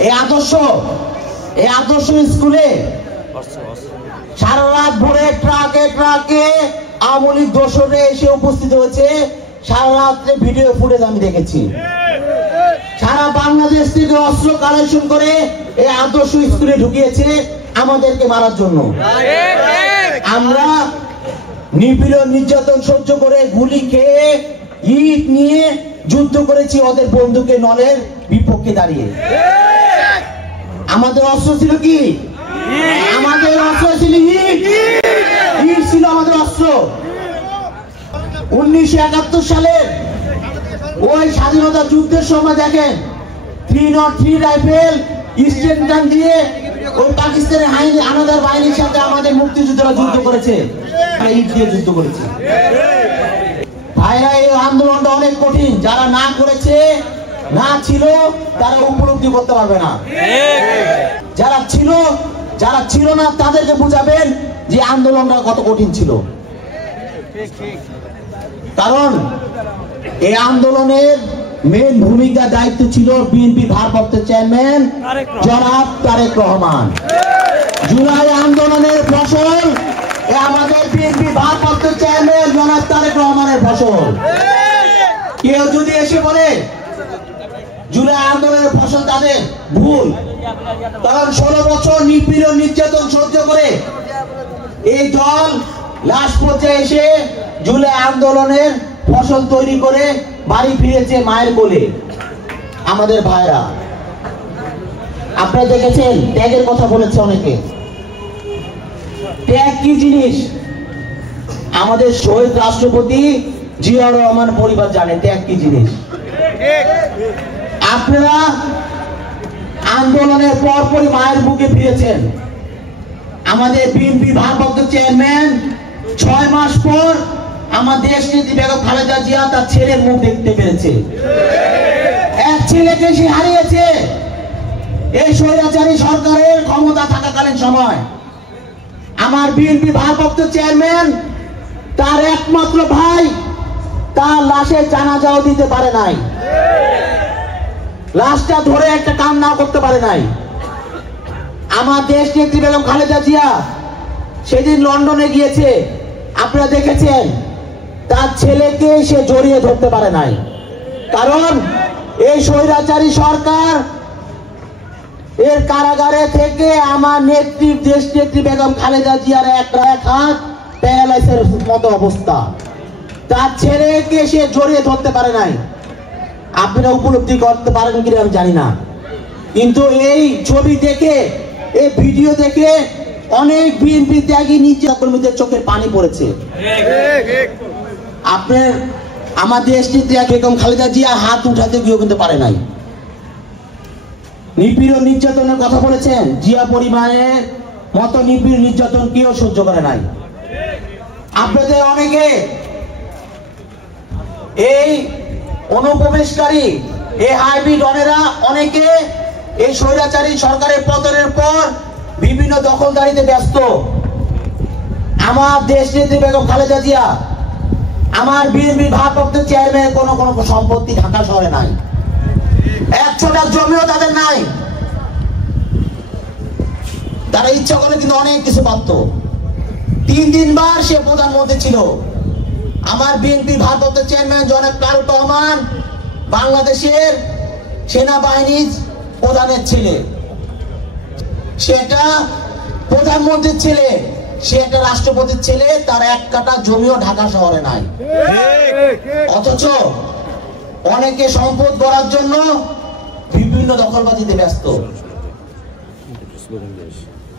এই আদর্শ স্কুলে সারা রাত ভরে ট্রাকে ট্রাকে আওয়ামী লীগ দোসরে এসে উপস্থিত হয়েছে। সারা রাত্রে ভিডিও ফুটেজ আমি দেখেছি। সারা বাংলাদেশ থেকে অস্ত্র কালেকশন করে এই আদর্শ স্কুলে ঢুকিয়েছে আমাদেরকে মারার জন্য। আমরা নিপীড়ন নির্যাতন সহ্য করে গুলি খেয়ে ইট নিয়ে যুদ্ধ করেছি ওদের বন্দুকের নলের বিপক্ষে দাঁড়িয়ে। আমাদের অস্ত্র ছিল কি? আমাদের অস্ত্র ছিল ইট ছিল আমাদের অস্ত্র। 1971 সালের ওই স্বাধীনতা যুদ্ধের সময় দেখেন 303 রাইফেল স্টেনগান দিয়ে ওই পাকিস্তানের হানাদার বাহিনীর সাথে আমাদের মুক্তিযোদ্ধারা যুদ্ধ করেছে, ইট দিয়ে যুদ্ধ করেছে। ভাইরা, এই আন্দোলনটা অনেক কঠিন। যারা না করেছে, না ছিল, তারা উপলব্ধি করতে পারবে না। যারা ছিল না তাদেরকে বুঝাবেন যে আন্দোলনটা কত কঠিন ছিল। কারণ এই আন্দোলনের মেন ভূমিকা দায়িত্ব ছিল বিএনপি ভারপ্রাপ্ত চেয়ারম্যান জনাব তারেক রহমান। জুলাই আন্দোলনের ফসল আমাদের বিএনপি ভারপ্রাপ্ত চেয়ারম্যান জনাব তারেক রহমানের ফসল। কেউ যদি এসে বলে জুলাই আন্দোলনের ফসল তাদের, ভুল। কারণ 16 বছর নিপীড়ন নির্যাতন সহ্য করে এই দল লাস্ট পর্যায়ে এসে জুলাই আন্দোলনের ফসল তৈরি করে বাড়ি ফিরেছে মায়ের কোলে। আমাদের ভাইরা, আপনারা দেখেছেন ত্যাগের কথা বলেছে অনেকে। ত্যাগ কি জিনিস? আমাদের শহীদ রাষ্ট্রপতি জিয়াউর রহমান পরিবার জানে ত্যাগ কি জিনিস। আপনারা আন্দোলনের পরপরই মায়ের বুকে ফিরেছেন। আমাদের বিএনপি ভারপ্রাপ্ত চেয়ারম্যান 6 মাস পর আমার দেশ নেত্রী বেগম খালেদা জিয়া তার ছেলের মুখ দেখতে পেরেছে। এক ছেলেকে সে হারিয়েছে এই স্বৈরাচারী সরকারের ক্ষমতা থাকাকালীন সময়। আমার বিএনপি ভারপ্রাপ্ত চেয়ারম্যান তার একমাত্র ভাই তার লাশের জানাজাও দিতে পারে নাই, লাশটা ধরে একটা কান্নাও করতে পারে নাই। আমার দেশ নেত্রী বেগম খালেদা জিয়া সেদিন লন্ডনে গিয়েছে, আপনারা দেখেছেন, তার ছেলেকে সে জড়িয়ে ধরতে পারে নাই। কারণ এই স্বৈরাচারী সরকার এর কারাগারে থেকে আমার নেত্রী দেশ নেত্রী বেগম খালেদা জিয়ার এক হাত প্যারালাইসের মতো অবস্থা, তার ছেলেকে সে জড়িয়ে ধরতে পারে নাই। আপনারা উপলব্ধি করতে পারেন কিনা আমি জানি না, কিন্তু এই ছবি দেখে, এই ভিডিও দেখে অনেক বিএনপি ত্যাগী নির্যাতন কর্মীদের চোখের পানি পড়েছে। আপনার আমার দেশ নেত্রী বেগম খালেদা জিয়া হাত উঠাতে গিয়েও কিন্তু পারে নাই। নিপীড়ন নির্যাতনের কথা বলেছেন, জিয়া পরিবারের মতো নিপীড়ন নির্যাতন কেউ সহ্য করে নাই। আপনাদের অনেকে এই অনুপ্রবেশকারী এই হাইব্রিড ডনেরা অনেকে এই স্বৈরাচারী সরকারের পতনের পর বিভিন্ন দখলদারিতে ব্যস্ত। আমার দেশ নেত্রী বেগম খালেদা জিয়া, আমার বিএনপি ভারপ্রাপ্ত চেয়ারম্যান কোনো সম্পত্তি ঢাকা শহরে নাই, 1 ছোটা জমিও তাদের নাই। তারা ইচ্ছা করে কিন্তু অনেক কিছু পারত। 3 বার সে প্রধানমন্ত্রী ছিল। আমার বিএনপি ভারপ্রাপ্ত চেয়ারম্যান জনাব তারেক রহমান বাংলাদেশের সেনাবাহিনীর প্রধানের ছেলে, সেটা প্রধানমন্ত্রীর ছেলে, সে একটা রাষ্ট্রপতির ছেলে, তার 1 কাঠা জমিও ঢাকা শহরে নাই। অথচ অনেকে সম্পদ গড়ার জন্য বিভিন্ন দখলবাজিতে ব্যস্ত।